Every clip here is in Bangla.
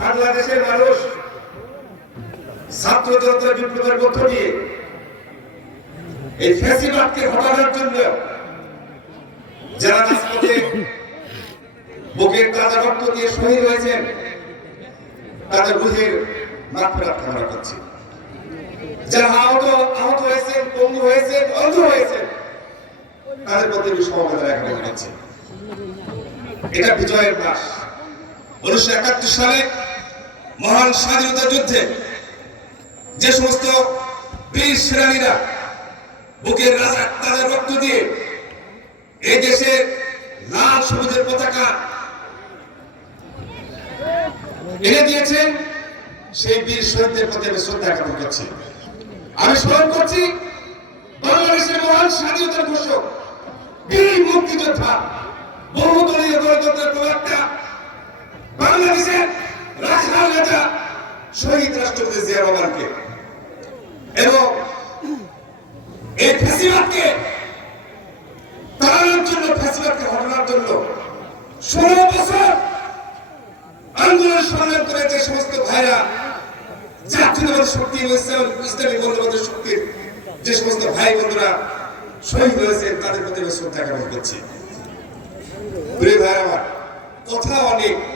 বাংলাদেশের মানুষ ছাত্র জনতা বিপ্লবের মধ্য দিয়ে এই ফ্যাসিবাদকে হটানোর জন্য যারা রাজপথে বুকের তাজা রক্ত দিয়ে শহীদ হয়েছেন, তাদের মাগফিরাত কামনা করছি। যারা আহত আহত হয়েছেন পঙ্গু হয়েছেন, অন্ধ হয়েছেন, তাদের প্রতি সমবেদনা করছি। এটা বিজয়ের মাস। উনিশশো একাত্তর সালে মহান স্বাধীনতা যুদ্ধে যে সমস্ত বীর সেনানীরা বুকের তাদের রক্ত দিয়ে এই দেশের লাল সবুজের পতাকা এনে দিয়েছেন, সেই বীর শহীদদের প্রতি আমি শ্রদ্ধা জ্ঞাপন করছি। আমি স্মরণ করছি বাংলাদেশের মহান স্বাধীনতার ঘোষক, বীর মুক্তিযোদ্ধা, বহুদলীয় গণতন্ত্রের প্রবক্তা, বাংলাদেশের রাজহাল নেতা শহীদ রাষ্ট্রপতি জিয়া এবং এই ফ্যাসিবাদকে তাড়ানোর জন্য, ফ্যাসিবাদকে হটানোর জন্য ষোলো বছর আন্দোলন সংগ্রাম করে যে সমস্ত ভাইরা জাতীয়তাবাদী শক্তি ইসলাম- ইসলামী মূল্যবোধের শক্তির যে সমস্ত ভাই বন্ধুরা শহীদ হয়েছে, তাদের প্রতি শ্রদ্ধা জ্ঞাপন করছি। প্রিয় ভাই আমার, কথা অনেক।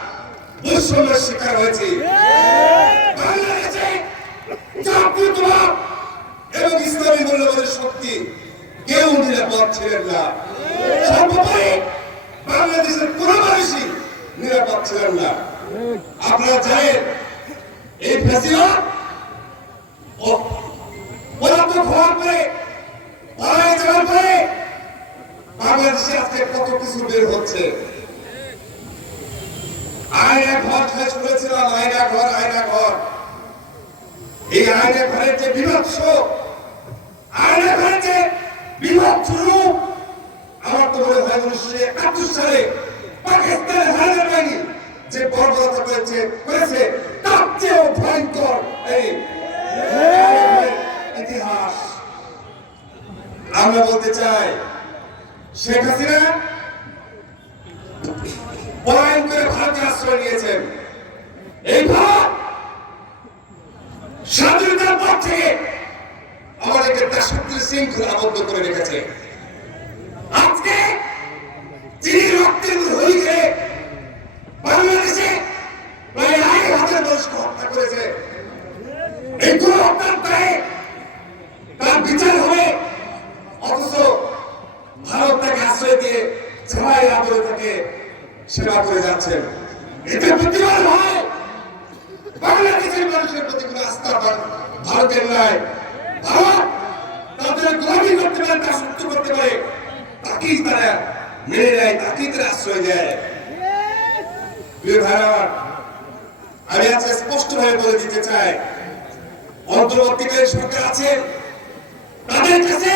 বৈষম্যের শিকার হয়েছি। এবং ইসলামী মূল্যবোধের শক্তি কেউ নিরাপদ ছিলেন না। সর্বোপরি বাংলাদেশের কোনো মানুষই নিরাপদ ছিলেন না। আপনারা জানেন এই ফেসিবাদ পরাত্মক হওয়ার পরে পালায় যাওয়ার পরে বাংলাদেশে আজকে কত কিছু বের হচ্ছে আয়না ঘর খাই শুনেছিলাম আয়না ঘর আয়না ঘর এই আয়না ঘরের যে বিভৎস আয়না ঘরের যে বিভৎস রূপ, আমার তো মনে হয় উনিশশো একাত্তর সালে পাকিস্তানের হানাদার বাহিনী যে বর্বরতা করেছে করেছে, তার চেয়েও ভয়ঙ্কর এই ইতিহাস। আমরা বলতে চাই, শেখ হাসিনা পলায়ন করে ভারতে আশ্রয় নিয়েছেন। এই ভাব স্বাধীনতার পর থেকে আমাদেরকে দাসত্বের শৃঙ্খলা আবদ্ধ করে রেখেছে। আজকে তিনি রক্তের হই খেয়ে বাংলাদেশে প্রায় আড়াই হাজার মানুষকে হত্যা করেছে, এই হত্যার দায়ে তার বিচার হবে। অথচ ভারত তাকে আশ্রয় দিয়ে ছায় আদরে তাকে সেবা করে যাচ্ছেন এটা প্রতিবাদ হয় বাংলাদেশের মানুষের প্রতি কোনো আস্থা ভারতের নাই। ভারত তাদের গোলামি করতে পারে দাসত্ব করতে পারে। তাকেই তারা মেনে নেয়, তাকেই তারা আশ্রয় দেয়। প্রিয় ভাই আমি আজকে স্পষ্ট ভাবে বলে দিতে চাই, অন্তর্বর্তীকালীন সরকার আছে। তাদের কাছে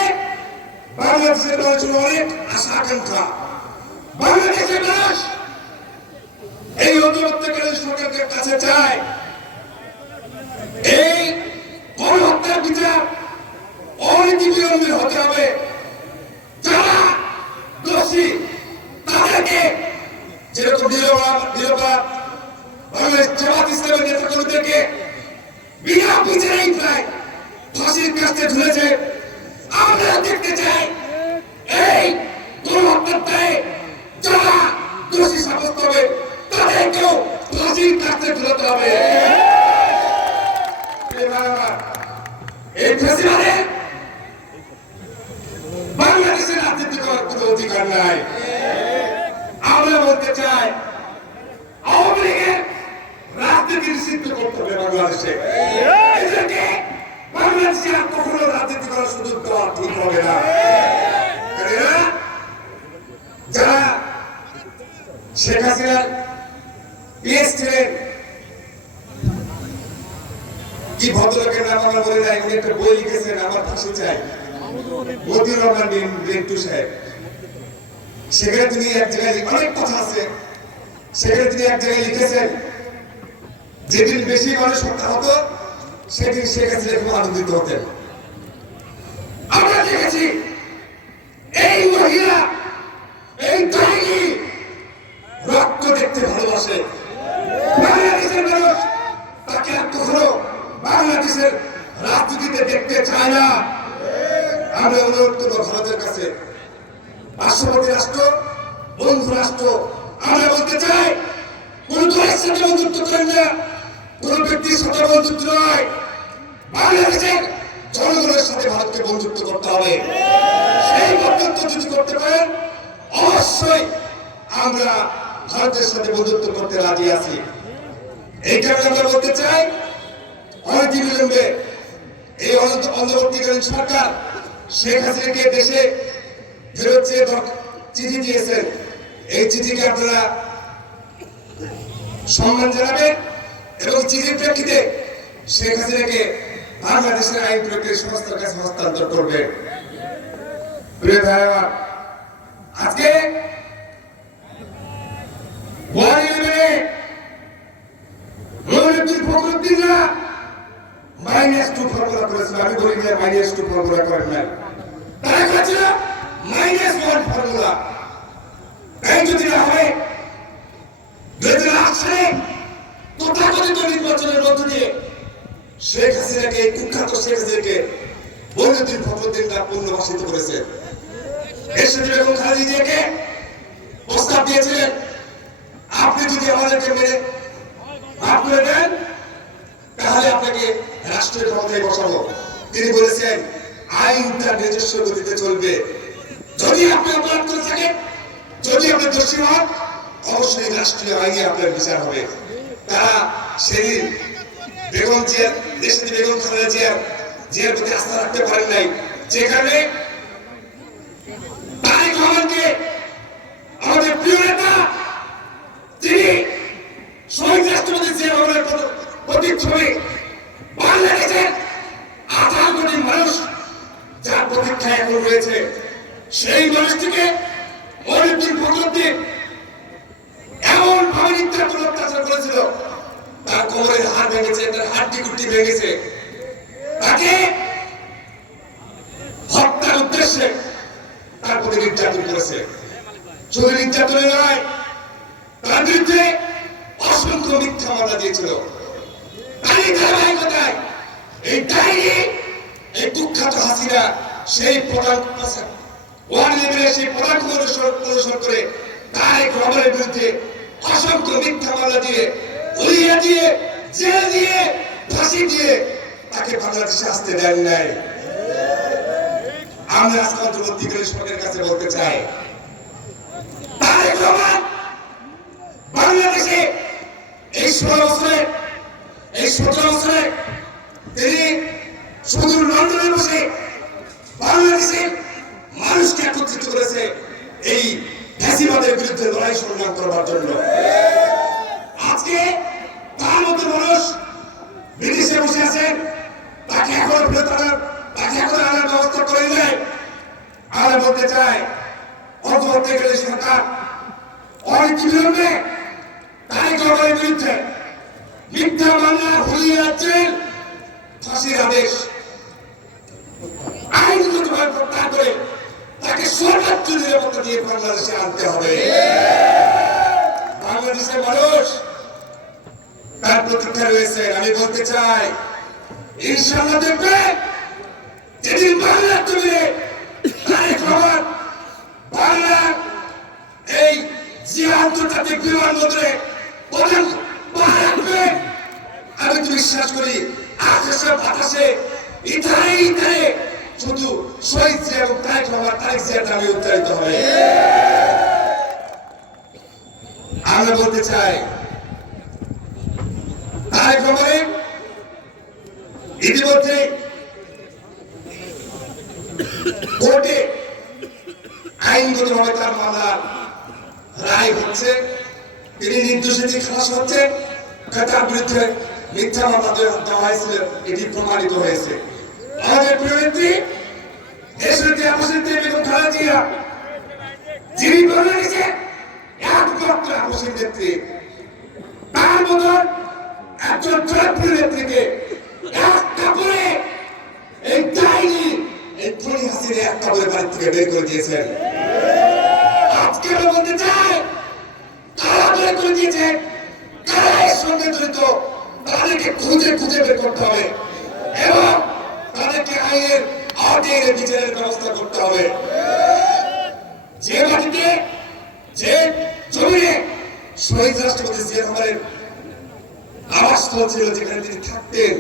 বাংলাদেশের মানুষের অনেক আশা আকাঙ্ক্ষা বাংলাদেশের মানুষ এই অন্তর্বর্তীকালীন সরকারের কাছে চায় এই গণহত্যার বিচার অনীতি বিলম্বে হতে হবে। যারা দোষী, তাদেরকে যেরকম নিরবাদ বাংলাদেশ জামাত ইসলামের নেতা কর্মীদেরকে বিনা বিচারেই প্রায় ফাঁসির কাছে ঝুলেছে আমরা দেখতে চাই এই গণহত্যার দায়ে যারা দোষী সাব্যস্ত হবে তাদেরকেও ফাঁসির কাছে ঝুলাতে হবে এই ফেসিবাদে বাংলাদেশের রাজনীতি অধিকার নাই আমরা বলতে চাই, আওয়ামী লীগের রাজনীতি নিষিদ্ধ করতে বাংলাদেশে। বাংলাদেশে কখনো রাজনীতি করার সুযোগ দেওয়া ঠিক হবে না। যারা শেখ হাসিনার কি ভদ্রলোকের নাম আমরা বলে নাই উনি একটা বই লিখেছেন, আমার ফাঁসি চাই। মতিউর রহমান বিন- বিন্টু সাহেব। সেখানে তিনি এক জায়গায় অনেক কথা আছে। সেখানে তিনি এক জায়গায় লিখেছেন, যেদিন বেশি মানুষ হত্যা হতো, সেদিন হাসিনা খুব আনন্দিত হতেন আমরা দেখেছি এই মহিলা এই ডাইনি রক্ত দেখতে ভালোবাসে বাংলাদেশের মানুষ তাকে আর কখনো বাংলাদেশের রাজনীতিতে দেখতে চায় না আমরা অনুরোধ করব ভারতের কাছে পার্শ্ববর্তী রাষ্ট্র বন্ধু রাষ্ট্র আমরা বলতে চাই কোন দলের সাথে বন্ধুত্ব কোন ব্যক্তির সাথে বন্ধুত্ব নয়। বাংলাদেশের জনগণের সাথে ভারতকে বন্ধুত্ব করতে হবে। সেই বন্ধুত্ব যদি করতে পারেন, অবশ্যই আমরা ভারতের সাথে বন্ধুত্ব করতে রাজি আছি। এই কারণে আমরা বলতে চাই অনতি বিলম্বে এই অন্ত- অন্তর্বর্তীকালীন সরকার শেখ হাসিনাকে দেশে ফেরত চেয়ে চিঠি দিয়েছেন। এই চিঠিকে আপনারা সম্মান জানাবেন এবং চিঠির প্রেক্ষিতে শেখ হাসিনাকে বাংলাদেশের আইন প্রক্রিয়া সংস্থার কাছে হস্তান্তর করবে। প্রিয় ভাইরা আজকে মাইনাস টু ফর্মুলা করেছিল। আমি বলি মাইনাস টু ফর্মুলা করেন নাই। তারা করেছিল মাইনাস ওয়ান ফর্মুলা। তাই যদি না হয় দুই হাজার আট সালে তথাকথিত নির্বাচনের মধ্য দিয়ে শেখ হাসিনাকে, কুখ্যাত শেখ হাসিনাকে মহিনুদ্দিন ফখরুদ্দিনরা পুনর্বাসিত করেছে। এর সাথে বেগম খালেদা প্রস্তাব দিয়েছিলেন, আপনি যদি আমাদেরকে মেনে মাফ করে দেন, তাহলে আপনাকে রাষ্ট্রের ক্ষমতায় বসাবো। তিনি বলেছেন, আইন তার নিজস্ব গতিতে চলবে। যদি আপনি অপরাধ করে থাকেন, যদি আপনি দোষী হন, অবশ্যই রাষ্ট্রীয় আইনে আপনার বিচার হবে। তারা সেদিন বেগম জিয়ার দেশটি বেগম খালেদা জিয়ার জিয়ার প্রতি আস্থা রাখতে পারেন নাই। যে কারণে তারেক রহমানকে আমাদের প্রিয় নেতা তিনি শহীদ রাষ্ট্রপতি জিয়া রহমানের প্রতি- প্রতিচ্ছবি বাংলাদেশের আঠারো কোটি মানুষ যার প্রতীক্ষায় এখন রয়েছে সেই মানুষটিকে মহিউদ্দিন ফখরুদ্দিন এমন ভাবে নির্যাতন অত্যাচার করেছিল তার কোমরের হাড় ভেঙেছে তার হাড্ডি গুড্ডি ভেঙেছে তাকে হত্যার উদ্দেশ্যে তার প্রতি নির্যাতন করেছে। শুধু নির্যাতনে নয় তার বিরুদ্ধে অসংখ্য মিথ্যা মামলা দিয়েছিল। ধারাবাহিকতায় এই ডাইনি, এই কুখ্যাত হাসিনা, সেই প্রধান ওয়ান লেভেলে সেই প্রধান করে তারেক রহমানের বিরুদ্ধে অসংখ্য মিথ্যা মামলা দিয়ে উড়িয়ে দিয়ে, জেল দিয়ে, ফাঁসি দিয়ে তাকে বাংলাদেশে আসতে দেন নাই। আমরা আজকে অন্তর্বর্তীকালীন সরকারের কাছে বলতে চাই বাংলাদেশে এই ষোলো বছরে, এই সতেরো বছরে তিনি লন্ডনে বসে বাংলাদেশের মানুষকে একত্রিত করেছে এই ফ্যাসিবাদের বিরুদ্ধে লড়াই সংগ্রাম করবার জন্য। আজকে তার মতো মানুষ বিদেশে বসে আছেন ফেরত আনার তাকে এখন আনার ব্যবস্থা করে দেয় আমরা বলতে চাই অন্তর্বর্তীকালীন সরকার, অনেক বিলম্বে রহমানের বিরুদ্ধে মিথ্যা মামলা ভুলিয়ে যাচ্ছেন ফাঁসির আদেশ। আইনগতভাবে প্রত্যাহার করে, তাকে সর্বোচ্চ নিরাপত্তা দিয়ে বাংলাদেশে আনতে হবে। বাংলাদেশের মানুষ তার প্রতীক্ষা রয়েছে আমি বলতে চাই যেদিন এই জিয়া আন্তর্জাতিক বিমানবন্দরে প্রধান রাখবে আমি তো বিশ্বাস করি, আকাশে বাতাসে ইথারে ইথারে শুধু শহীদ জিয়া এবং তারেক রহমান তারেক জিয়ার নামে উচ্চারিত হবে। আমরা বলতে চাই তারেক রহমানের ইতিমধ্যে কোর্টে আইনগতভাবে তার মামলা রায় হচ্ছে। তিনি নির্দোষী খালাস হচ্ছে, তার বিরুদ্ধে মিথ্যা মামলা দেওয়া হয়েছিল, এটি প্রমাণিত হয়েছে। আমাদের প্রিয় নেত্রী দেশনেত্রী আপসনেত্রী বেগম খালেদা জিয়া, যিনি বলে গেছে একমাত্র আপসের নেত্রী। একজন জনপ্রিয় নেত্রীকে এক কাপড়ে এই ডাইনি এই খুনি হাসিনে এক কাপড়ে বাড়ি থেকে বের করে দিয়েছেন আজকে বলতে চাই কারা বের করে দিয়েছে। কারা এর সঙ্গে জড়িত। তাদেরকে খুঁজে খুঁজে বের করতে হবে। এবং তাদেরকে আইনের আওতায় এনে বিচারের ব্যবস্থা করতে হবে। যে মাটিতে, যে জমিনে শহীদ রাষ্ট্রপতি জিয়া রহমানের আবাসস্থল ছিল যেখানে তিনি থাকতেন,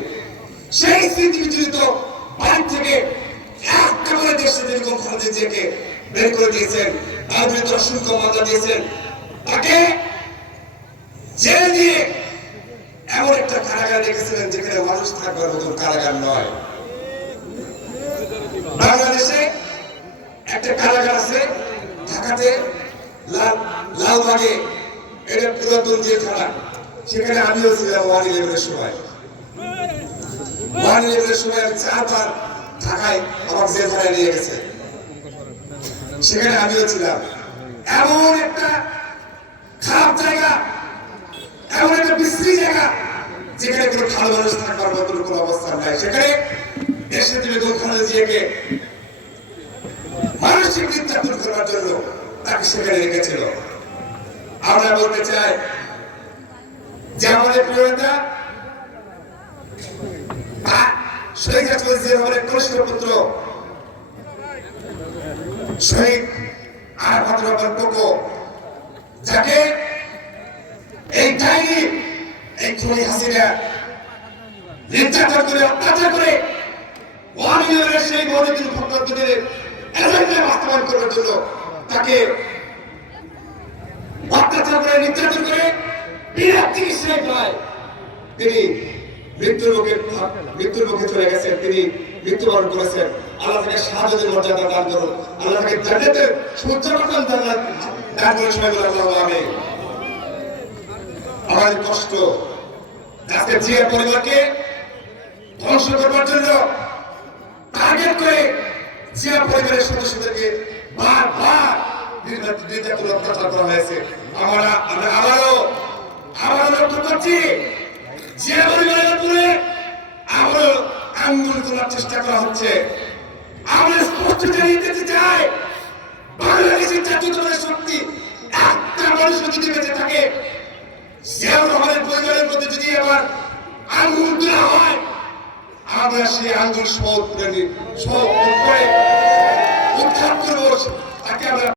সেই স্মৃতি বিচলিত বাড়ি থেকে কাপড়ে দেশে যেরকম খালেদা বের করে দিয়েছেন। তার বিরুদ্ধে অসংখ্য দিয়েছেন। তাকে জেলে দিয়ে এমন একটা কারাগার রেখেছিলেন যেখানে মানুষ থাকবার মতন কারাগার নয়। বাংলাদেশে একটা কারাগার আছে, ঢাকাতে লাল লালবাগে। এটা পুরাতন জেলখানা সেখানে আমিও ছিলাম ওয়ান ইলেভেনের সময়। ওয়ান ইলেভেনের সময় আমি চারবার ঢাকায় আমার জেলখানায় নিয়ে গেছে। সেখানে আমিও ছিলাম। এমন একটা খারাপ জায়গা, এমন একটা বিশ্রী জায়গা, যেখানে কোনো ভালো মানুষ থাকবার মতন কোনো অবস্থান নাই। সেখানে দেশে তুমি গোখানে জিয়াকে মানসিক নির্যাতন করার জন্য তাকে সেখানে রেখেছিল। আমরা বলতে চাই, যে আমাদের প্রিয় তা- শহীদ রাষ্ট্রপতি জিয়া রহমানের কনিষ্ঠ পুত্র শহীদ আর রহমান কোকো যাকে এই ডাইনি এই খুনি হাসিনা নির্যাতন করে, অত্যাচার করে, ওয়ান ইলেভেনের সেই মৌলিক ভক্তদের এজেন্ডা বাস্তবায়ন করার জন্য তাকে অত্যাচার করে, নির্যাতন করে, বিনা চিকিৎসায় প্রায় তিনি মৃত্যুর মুখে চলে গেছেন তিনি মৃত্যুবরণ করেছেন। আল্লাহ তাকে মর্যাদা দান করুন। আল্লাহ তাকে দান আল্লাহ আমিন। আমাদের কষ্ট আজকে জিয়া পরিবারকে ধ্বংস করবার জন্য টার্গেট করে জিয়া পরিবারের সদস্যদেরকে বারবার নির্যাতন, অত্যাচার করা হয়েছে। আমরা আমরা আবারও আবারও লক্ষ্য করছি জিয়া পরিবারের তোলার চেষ্টা করা হচ্ছে। আমরা স্পষ্ট জানিয়ে দিতে চাই বাংলাদেশের জাতীয়তাবাদী শক্তি একটা মানুষ যদি বেঁচে থাকে, জিয়াউর রহমানের পরিবারের মধ্যে যদি আবার আঙুল হয়, আমরা সেই আঙ্গুল সব